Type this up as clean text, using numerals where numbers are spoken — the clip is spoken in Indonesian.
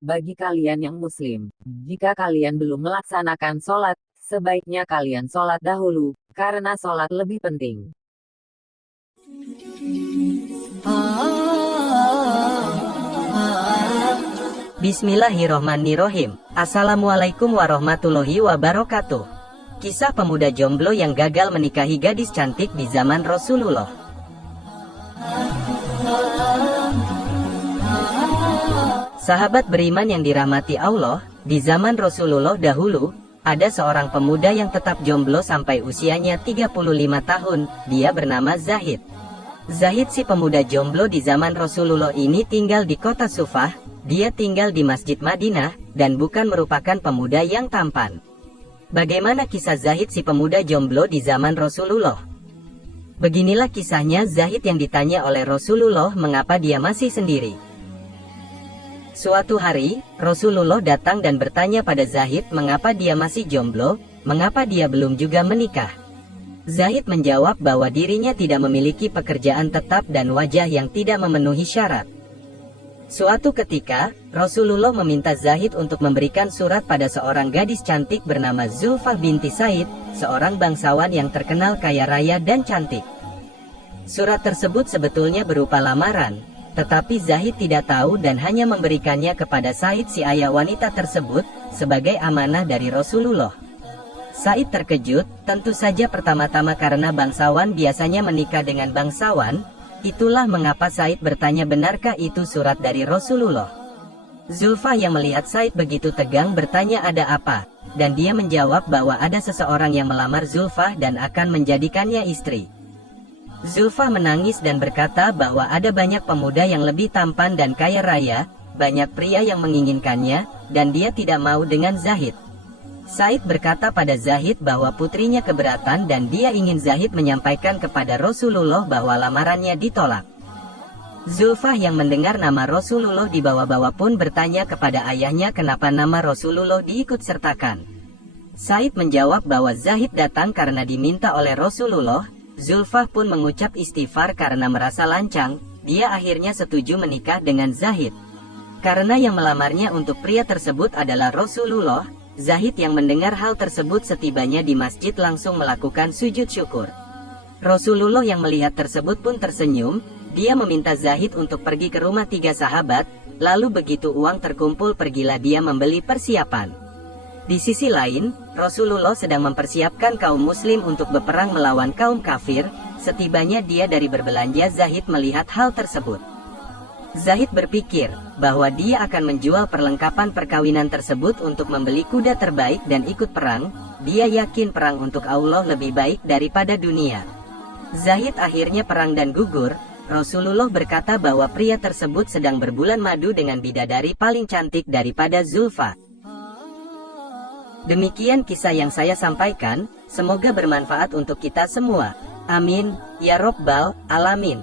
Bagi kalian yang muslim, jika kalian belum melaksanakan sholat, sebaiknya kalian sholat dahulu, karena sholat lebih penting. Bismillahirrohmanirrohim. Assalamualaikum warahmatullahi wabarakatuh. Kisah pemuda jomblo yang gagal menikahi gadis cantik di zaman Rasulullah. Sahabat beriman yang dirahmati Allah, di zaman Rasulullah dahulu, ada seorang pemuda yang tetap jomblo sampai usianya 35 tahun, dia bernama Zahid. Zahid si pemuda jomblo di zaman Rasulullah ini tinggal di kota Sufah, dia tinggal di Masjid Madinah, dan bukan merupakan pemuda yang tampan. Bagaimana kisah Zahid si pemuda jomblo di zaman Rasulullah? Beginilah kisahnya Zahid yang ditanya oleh Rasulullah mengapa dia masih sendiri. Suatu hari, Rasulullah datang dan bertanya pada Zahid mengapa dia masih jomblo, mengapa dia belum juga menikah. Zahid menjawab bahwa dirinya tidak memiliki pekerjaan tetap dan wajah yang tidak memenuhi syarat. Suatu ketika, Rasulullah meminta Zahid untuk memberikan surat pada seorang gadis cantik bernama Zulfah binti Said, seorang bangsawan yang terkenal kaya raya dan cantik. Surat tersebut sebetulnya berupa lamaran, tetapi Zahid tidak tahu dan hanya memberikannya kepada Said si ayah wanita tersebut, sebagai amanah dari Rasulullah. Said terkejut, tentu saja pertama-tama karena bangsawan biasanya menikah dengan bangsawan. Itulah mengapa Said bertanya benarkah itu surat dari Rasulullah. Zulfah yang melihat Said begitu tegang bertanya ada apa, dan dia menjawab bahwa ada seseorang yang melamar Zulfah dan akan menjadikannya istri. Zulfah menangis dan berkata bahwa ada banyak pemuda yang lebih tampan dan kaya raya, banyak pria yang menginginkannya, dan dia tidak mau dengan Zahid. Said berkata pada Zahid bahwa putrinya keberatan dan dia ingin Zahid menyampaikan kepada Rasulullah bahwa lamarannya ditolak. Zulfah yang mendengar nama Rasulullah dibawa-bawa pun bertanya kepada ayahnya kenapa nama Rasulullah diikut sertakan. Said menjawab bahwa Zahid datang karena diminta oleh Rasulullah. Zulfah pun mengucap istighfar karena merasa lancang, dia akhirnya setuju menikah dengan Zahid. Karena yang melamarnya untuk pria tersebut adalah Rasulullah, Zahid yang mendengar hal tersebut setibanya di masjid langsung melakukan sujud syukur. Rasulullah yang melihat tersebut pun tersenyum, dia meminta Zahid untuk pergi ke rumah 3 sahabat, lalu begitu uang terkumpul pergilah dia membeli persiapan. Di sisi lain, Rasulullah sedang mempersiapkan kaum muslim untuk berperang melawan kaum kafir, setibanya dia dari berbelanja Zahid melihat hal tersebut. Zahid berpikir bahwa dia akan menjual perlengkapan perkawinan tersebut untuk membeli kuda terbaik dan ikut perang. Dia yakin perang untuk Allah lebih baik daripada dunia. Zahid akhirnya perang dan gugur. Rasulullah berkata bahwa pria tersebut sedang berbulan madu dengan bidadari paling cantik daripada Zulfah. Demikian kisah yang saya sampaikan, semoga bermanfaat untuk kita semua. Amin, ya Rabbal Alamin.